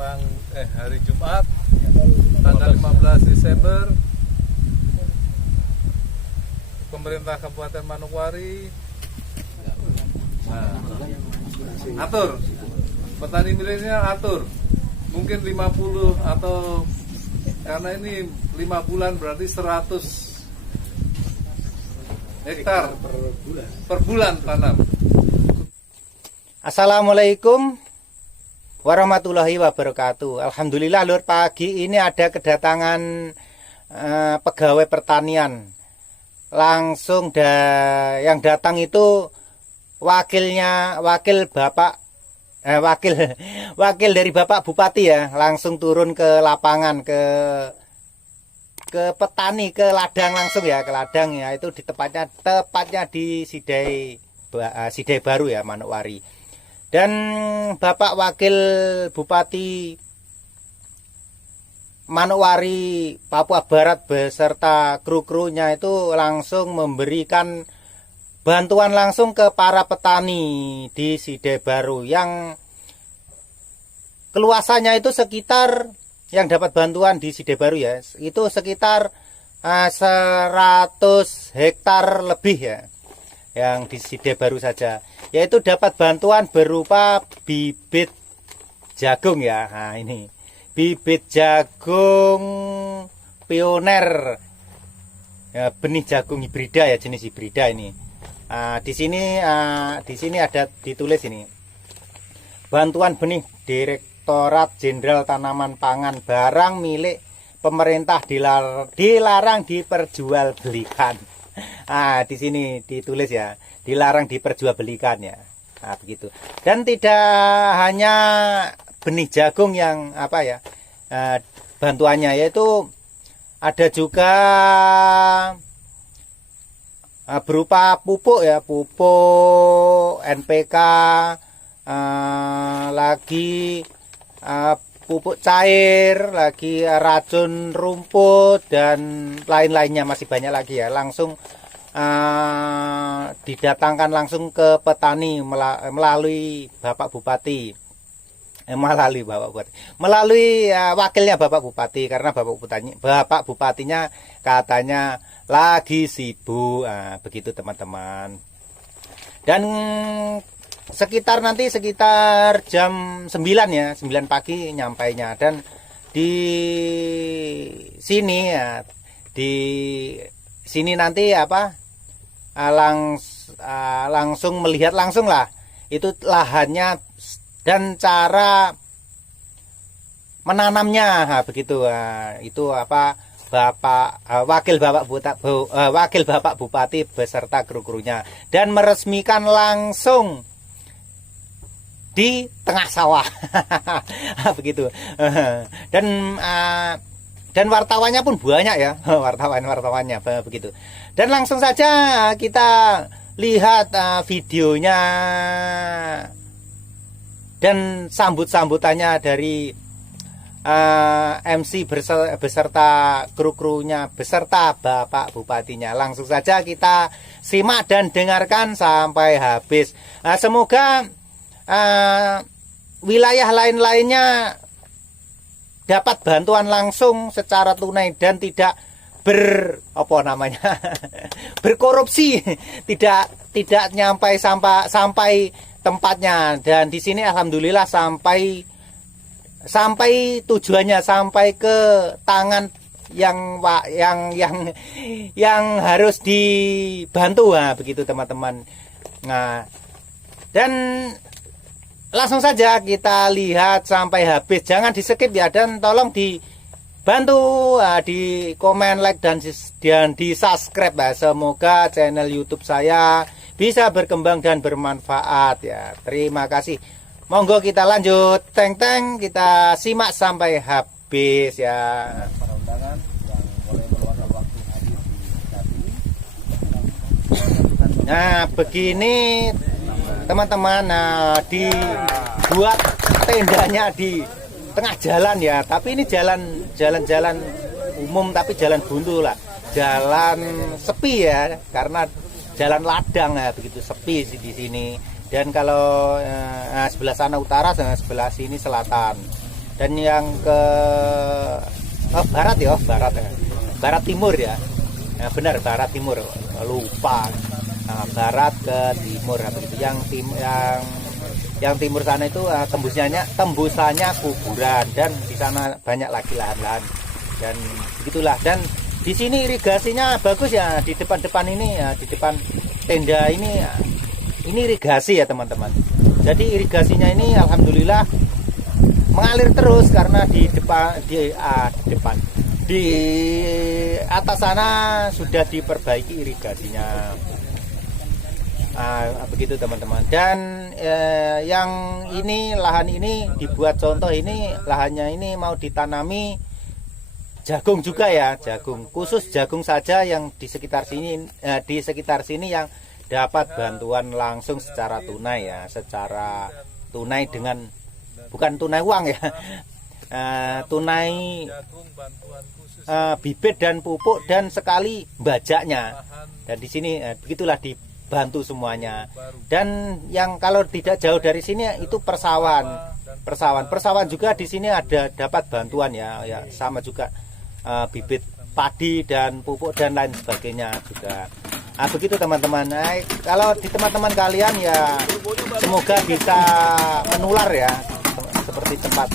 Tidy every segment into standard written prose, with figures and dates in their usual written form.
hari Jumat tanggal 15 Desember. Pemerintah Kabupaten Manokwari atur, petani milenial atur, mungkin 50 atau karena ini 5 bulan berarti 100 hektar per bulan tanam. Assalamualaikum warahmatullahi wabarakatuh. Alhamdulillah lur, pagi ini ada kedatangan pegawai pertanian. Langsung yang datang itu wakil dari Bapak Bupati ya, langsung turun ke lapangan ke petani, ke ladang langsung ya, ke ladang ya, itu di tepatnya di Sidai Baru ya, Manokwari. Dan Bapak Wakil Bupati Manokwari Papua Barat beserta kru-krunya itu langsung memberikan bantuan langsung ke para petani di Sidai Baru yang keluasannya itu sekitar, yang dapat bantuan di Sidai Baru ya, itu sekitar 100 hektar lebih ya, yang di Sidai Baru saja, yaitu dapat bantuan berupa bibit jagung ya. Nah ini bibit jagung pioner ya, benih jagung hibrida ya, jenis hibrida ini. Di sini ada ditulis ini, bantuan benih Direktorat Jenderal Tanaman Pangan barang milik pemerintah dilarang diperjualbelikan. Di sini ditulis ya, dilarang diperjualbelikan ya. Begitu. Dan tidak hanya benih jagung yang bantuannya, yaitu ada juga berupa pupuk ya, pupuk NPK, lagi pupuk cair, lagi racun rumput dan lain-lainnya, masih banyak lagi ya. Langsung didatangkan langsung ke petani melalui Bapak Bupati, melalui wakilnya Bapak Bupati, karena Bapak Bupatinya katanya lagi sibuk. Begitu teman-teman. Dan sekitar jam 9 ya, 9 pagi nyampainya. Dan di sini ya, di sini nanti langsung melihat langsung lah itu lahannya dan cara menanamnya. Begitu. Itu wakil Bapak Bupati beserta kru-krunya, dan meresmikan langsung di tengah sawah. Begitu. Dan wartawannya pun banyak ya, wartawannya begitu. Dan langsung saja kita lihat videonya dan sambutannya dari MC beserta kru-krunya beserta Bapak Bupatinya. Langsung saja kita simak dan dengarkan sampai habis. Semoga wilayah lain-lainnya dapat bantuan langsung secara tunai dan tidak berkorupsi, tidak sampai tempatnya. Dan di sini alhamdulillah sampai tujuannya, sampai ke tangan yang harus dibantu. Begitu teman-teman. Dan langsung saja kita lihat sampai habis, jangan di skip ya, dan tolong dibantu di komen, like dan di subscribe ya. Semoga channel YouTube saya bisa berkembang dan bermanfaat ya. Terima kasih. Monggo kita lanjut, kita simak sampai habis ya. Para undangan yang boleh meluangkan waktu hadir di saat ini. Nah begini teman-teman, dibuat tendanya di tengah jalan ya, tapi ini jalan umum, tapi jalan buntu lah, jalan sepi ya, karena jalan ladang ya, begitu sepi di sini. Dan kalau sebelah sana utara, sebelah sini selatan. Dan yang ke barat ya, barat timur ya. Nah, benar barat timur, lupa. Nah, barat ke timur begitu. Yang timur sana itu tembusannya kuburan, dan di sana banyak lagi lahan-lahan dan begitulah. Dan di sini irigasinya bagus ya, di depan ini ya, di depan tenda ini ya, ini irigasi ya teman-teman. Jadi irigasinya ini alhamdulillah mengalir terus karena di atas sana sudah diperbaiki irigasinya. Begitu teman-teman. Dan yang ini lahan ini dibuat contoh, ini lahannya ini mau ditanami jagung juga ya, jagung, khusus jagung saja yang di sekitar sini yang dapat bantuan langsung secara tunai ya, secara tunai dengan bukan tunai uang ya, tunai bibit dan pupuk dan sekali bajaknya. Dan di sini begitulah dibantu semuanya. Dan yang kalau tidak jauh dari sini itu persawan juga di sini ada dapat bantuan ya, sama juga bibit padi dan pupuk dan lain sebagainya juga. Begitu teman-teman. Kalau di teman-teman kalian ya semoga bisa menular ya, seperti tempat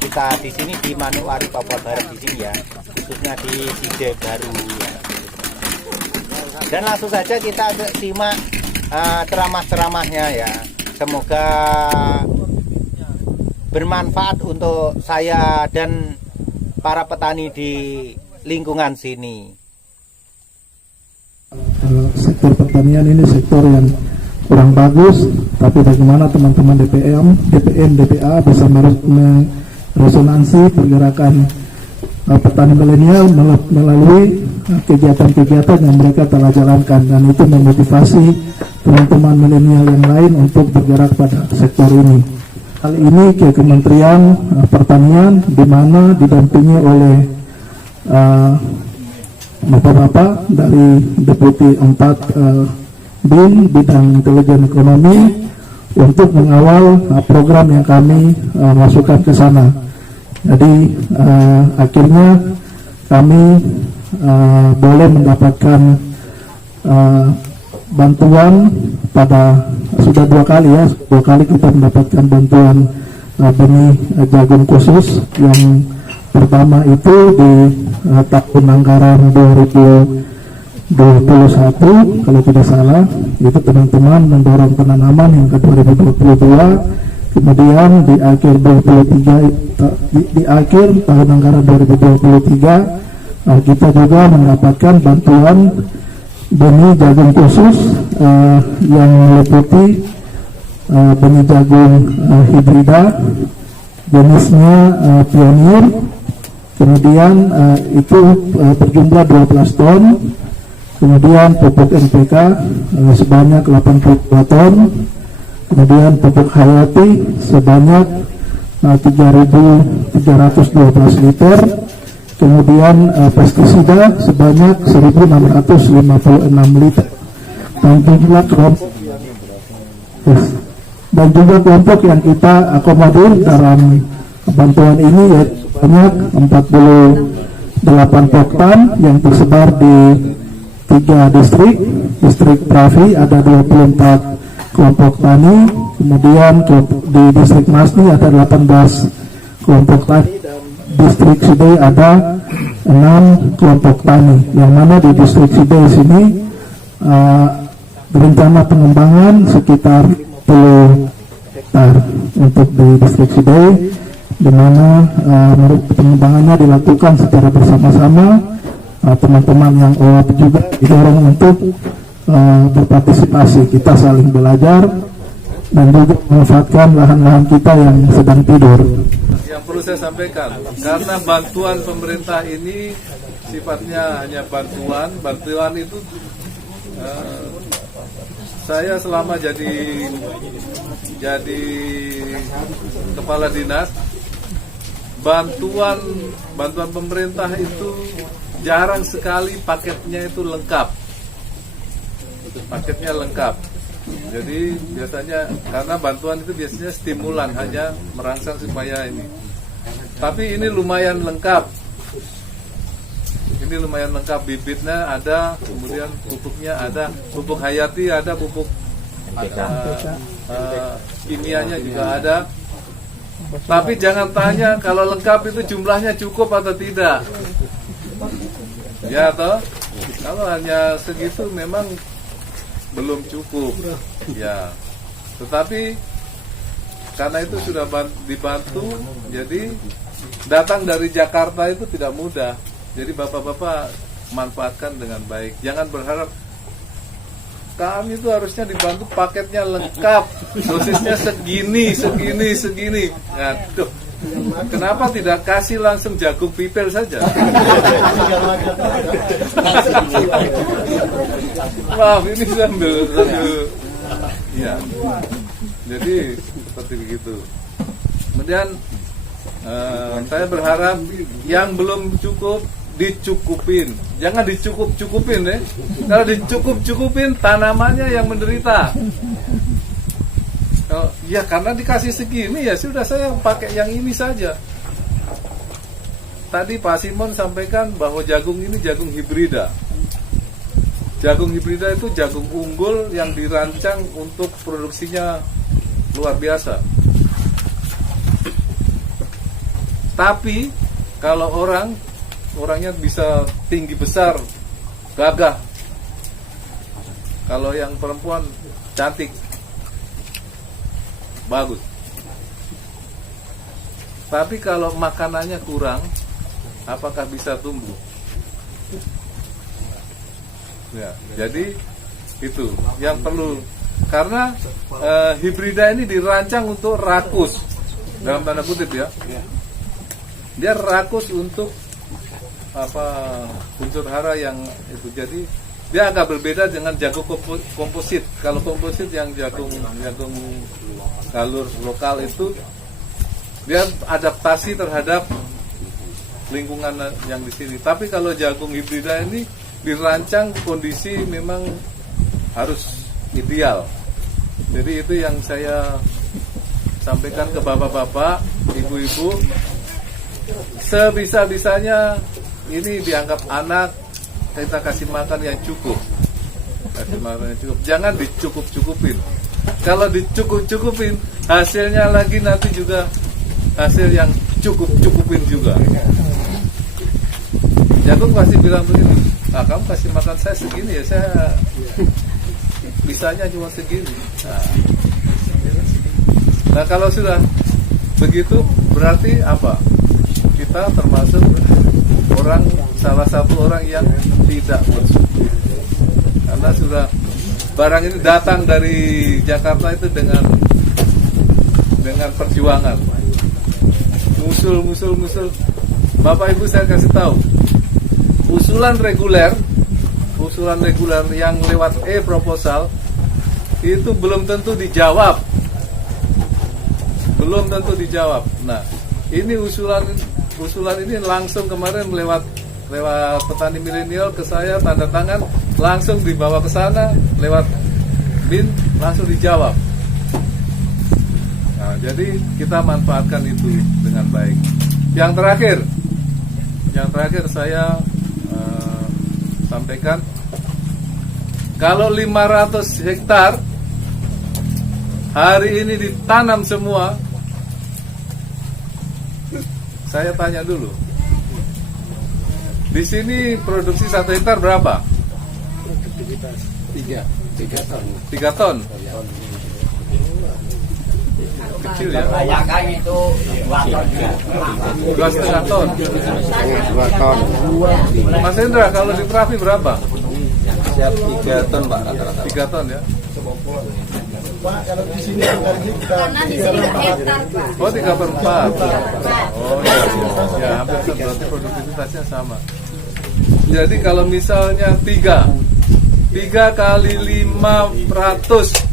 kita di sini di Manokwari, Papua Barat di sini ya, khususnya di Side Baru ya. Dan langsung saja kita simak ceramah-ceramahnya ya. Semoga bermanfaat untuk saya dan para petani di lingkungan sini. Sektor pertanian ini sektor yang kurang bagus, tapi bagaimana teman-teman DPM, DPA bisa meresonansi pergerakan petani milenial melalui kegiatan-kegiatan yang mereka telah jalankan, dan itu memotivasi teman-teman milenial yang lain untuk bergerak pada sektor ini. Hal ini ke Kementerian Pertanian, di mana didampingi oleh bapak-bapak dari Deputi 4 BIN bidang intelijen ekonomi untuk mengawal program yang kami masukkan ke sana. Jadi akhirnya kami boleh mendapatkan bantuan pada sudah dua kali kita mendapatkan bantuan benih jagung khusus. Yang pertama itu di tahun anggaran 2021 kalau tidak salah, itu teman-teman mendorong penanaman hingga 2022. Kemudian di akhir 2023, di akhir tahun anggaran 2023 kita juga mendapatkan bantuan benih jagung khusus yang meliputi benih jagung hibrida jenisnya Pionir. Kemudian itu berjumlah 12 ton. Kemudian pupuk NPK sebanyak 82 ton. Kemudian pupuk Hayati sebanyak 3.312 liter. Kemudian pestisida sebanyak 1.656 liter. Dan juga kelompok yang kita akomodir dalam bantuan ini yaitu sebanyak 48 poktan yang tersebar di 3 distrik. Distrik Pravi ada 24 kelompok tani, kemudian di distrik Masni ada 18 kelompok tani, dan distrik Sidai ada 6 kelompok tani. Yang mana di distrik Sidai sini berencana pengembangan sekitar 10 hektar untuk di distrik Sidai, di mana pengembangannya dilakukan secara bersama-sama. Teman-teman yang OAP juga didorong untuk berpartisipasi, kita saling belajar dan juga memanfaatkan lahan-lahan kita yang sedang tidur. Yang perlu saya sampaikan, karena bantuan pemerintah ini sifatnya hanya bantuan itu saya selama jadi kepala dinas, bantuan pemerintah itu jarang sekali paketnya itu lengkap. Paketnya lengkap. Jadi biasanya karena bantuan itu biasanya stimulan, hanya merangsang supaya ini. Tapi ini lumayan lengkap. Ini lumayan lengkap, bibitnya ada, kemudian pupuknya ada, pupuk hayati ada, pupuk kimianya juga ada. Tapi jangan tanya kalau lengkap itu jumlahnya cukup atau tidak. Ya toh, kalau hanya segitu memang belum cukup. Ya, tetapi karena itu sudah dibantu, jadi datang dari Jakarta itu tidak mudah. Jadi bapak-bapak manfaatkan dengan baik. Jangan berharap kami itu harusnya dibantu paketnya lengkap, dosisnya segini. Aduh, kenapa tidak kasih langsung jagung pipel saja? Maaf, ini sambil ya. Jadi seperti begitu. Kemudian saya berharap yang belum cukup dicukupin, jangan dicukup-cukupin ya. Kalau dicukup-cukupin tanamannya yang menderita. Ya karena dikasih segini ya sudah saya pakai yang ini saja. Tadi Pak Simon sampaikan bahwa jagung ini jagung hibrida. Jagung hibrida itu jagung unggul yang dirancang untuk produksinya luar biasa. Tapi kalau orangnya bisa tinggi besar, gagah. Kalau yang perempuan cantik, bagus. Tapi kalau makanannya kurang, apakah bisa tumbuh? Ya, jadi itu yang perlu. Karena hibrida ini dirancang untuk rakus, dalam tanda kutip ya. Dia rakus untuk unsur hara yang itu. Jadi dia agak berbeda dengan jagung komposit. Kalau komposit yang jagung galur lokal itu dia adaptasi terhadap lingkungan yang di sini. Tapi kalau jagung hibrida ini dirancang kondisi memang harus ideal. Jadi itu yang saya sampaikan ke bapak-bapak, ibu-ibu. Sebisa-bisanya ini dianggap anak, kita kasih makan yang cukup. Jangan dicukup-cukupin. Kalau dicukup-cukupin, hasilnya lagi nanti juga hasil yang cukup-cukupin juga. Jagung pasti bilang begini, kamu kasih makan saya segini ya, saya bisanya cuma segini. Nah kalau sudah begitu berarti apa? Kita termasuk salah satu orang yang tidak bersyukur. Karena sudah barang ini datang dari Jakarta itu dengan perjuangan. Musul. Bapak Ibu saya kasih tahu. Usulan reguler yang lewat e-proposal itu belum tentu dijawab. Nah, ini usulan ini langsung kemarin lewat petani milenial ke saya, tanda tangan, langsung dibawa ke sana lewat BIN, langsung dijawab. Nah, jadi kita manfaatkan itu dengan baik. Yang terakhir saya sampaikan, kalau 500 hektar hari ini ditanam semua, saya tanya dulu, di sini produksi 1 hektar berapa? Produktivitas 3 ton. Kecil ya. Bayangkan itu 2,5 ton. 2 ton. Mas Hendra, kalau di Pravi berapa? Siap 3 ton Pak rata-rata. 3 ton ya. Pak, kalau di sini ini kita Karena di sini hektar, Pak. Oh, 3/4. Oh iya. Ya, hampir berarti produktivitasnya sama. Jadi kalau misalnya 3 kali 500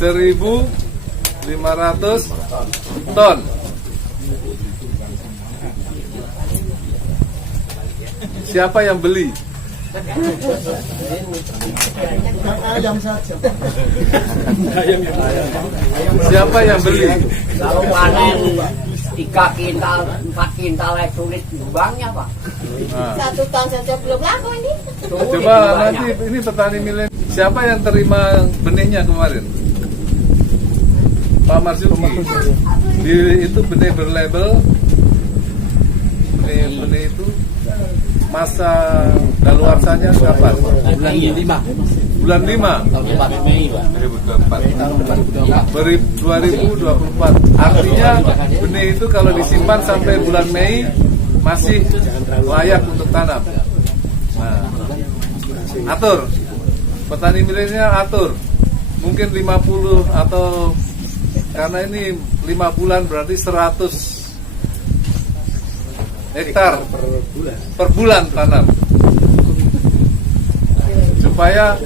1.500 ton. Siapa yang beli? Siapa yang beli? Kalau panen 3 kintal, 4 kintal sulit juangnya Pak. Nah, 1 tahun saja belum laku ini. Sulit coba juangnya. nanti ini petani milenial. Siapa yang terima benihnya kemarin? Pak Marzuki. Itu benih berlabel. Benih itu masa daluarsanya kapan? Bulan 5. Bulan 5 Mei Pak. 2024. Artinya benih itu kalau disimpan sampai bulan Mei masih layak untuk tanam. Nah, atur. Petani milenial atur. Mungkin 50 atau karena ini 5 bulan berarti 100 hektar per bulan tanam. Supaya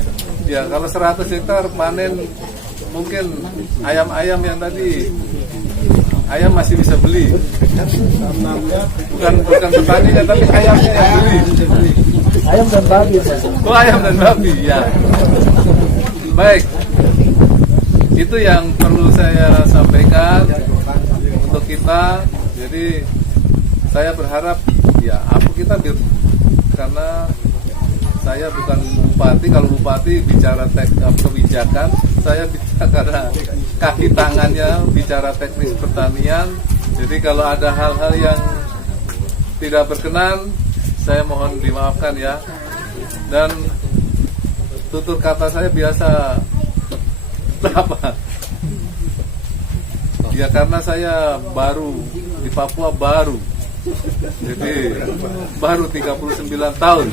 ya kalau 100 hektar panen mungkin ayam-ayam yang tadi ayam masih bisa beli. Bukan petaninya tapi ayamnya yang beli. Ayam dan babi. Oh, ayam dan babi ya. Baik. Itu yang perlu saya sampaikan untuk kita. Jadi saya berharap ya apa kita karena saya bukan bupati. Kalau bupati bicara kebijakan, saya bicara kaki tangannya, bicara teknis pertanian. Jadi kalau ada hal-hal yang tidak berkenan, saya mohon dimaafkan ya. Dan tutur kata saya biasa apa? Ya karena saya baru di Papua baru. Jadi baru 39 tahun.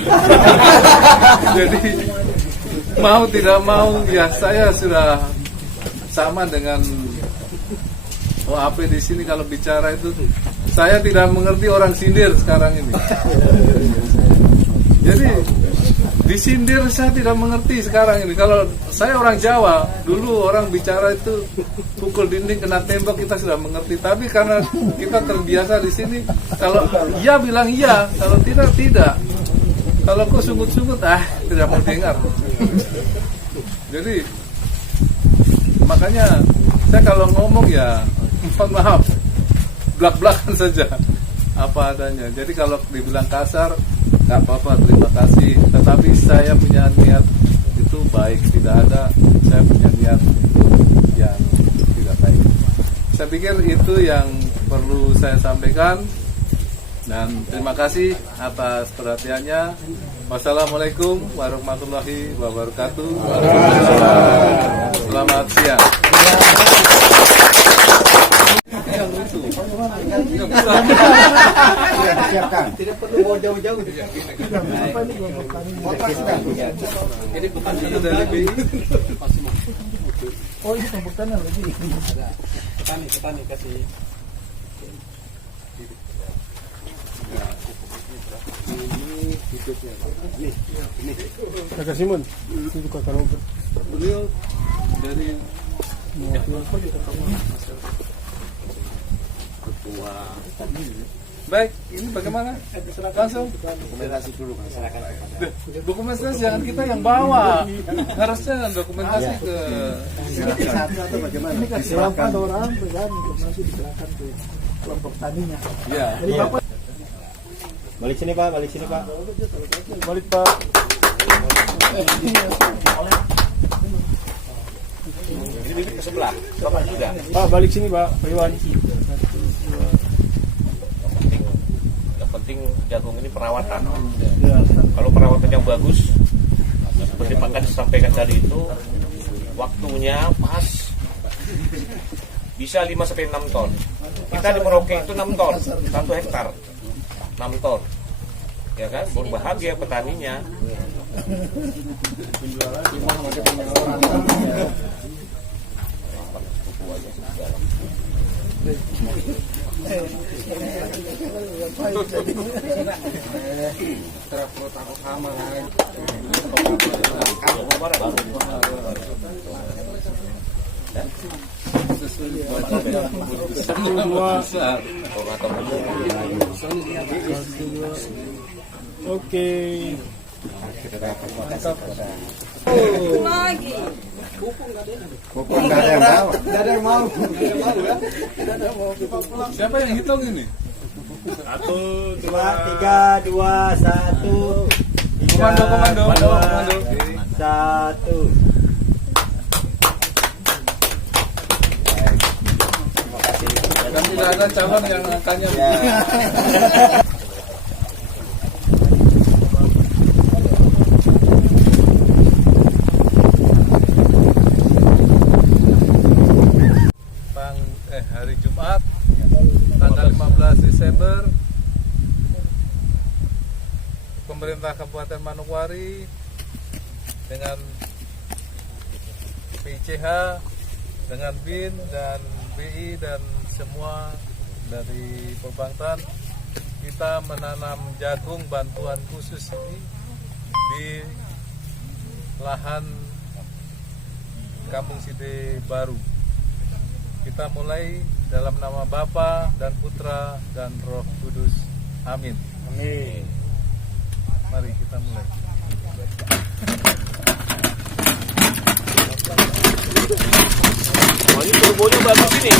Jadi mau tidak mau ya saya sudah sama dengan OAP di sini kalau bicara itu saya tidak mengerti orang sindir sekarang ini. Jadi disindir saya tidak mengerti sekarang ini. Kalau saya orang Jawa, dulu orang bicara itu pukul dinding kena tembok kita sudah mengerti. Tapi karena kita terbiasa di sini, kalau iya bilang iya, kalau tidak tidak. Kalau kok sungut-sungut, tidak mau dengar. Jadi makanya saya kalau ngomong ya mohon maaf, belak-belakan saja apa adanya. Jadi kalau dibilang kasar nggak apa-apa, terima kasih. Tetapi saya punya niat itu baik, tidak ada saya punya niat yang tidak baik. Saya pikir itu yang perlu saya sampaikan. Dan terima kasih atas perhatiannya. Wassalamualaikum warahmatullahi wabarakatuh. Selamat siang. Siapkan. Tidak perlu bawa jauh-jauh. Ini bukan itu dari BI. Oh, ini pembukaannya lagi. Petani kasih. Kakak Simon, itu juga kalau Beliau dari baik, ini bagaimana? Langsung Dokumentasi dulu kan. dokumentasi jangan kita yang bawa, harusnya dokumentasi ke Atau bagaimana? ini kasih silakan orang dan informasi diserahkan ke kelompok taninya. ya. Jadi Bapak Balik sini Pak, balik sini Pak. balik Pak. Ini bibit ke sebelah. Bapak juga. Pak balik sini Pak, Pak Iwan. Yang penting jagung ini perawatan. Kalau perawatan yang bagus, seperti Pak Kadis sampaikan tadi itu, waktunya pas, bisa 5-6 ton. Kita di Merauke itu 6 ton, 1 hektar, 6 ton. Ya kan, berbahagia petaninya. Oke. Lagi. Pupuk nggak ada yang mau. Siapa yang hitung ini? 1, 2, 3, 2, 1. Komando. 1. Dan tidak ada calon yang angkanya hari Jumat tanggal 15 Desember pemerintah Kabupaten Manokwari dengan PICH dengan BIN dan BI dan semua dari perbankan kita menanam jagung bantuan khusus ini di lahan Kampung Side Baru. Kita mulai dalam nama Bapa dan Putra dan Roh Kudus. Amin. Amin. Mari kita mulai. Oh, ini turbonya bagus ini.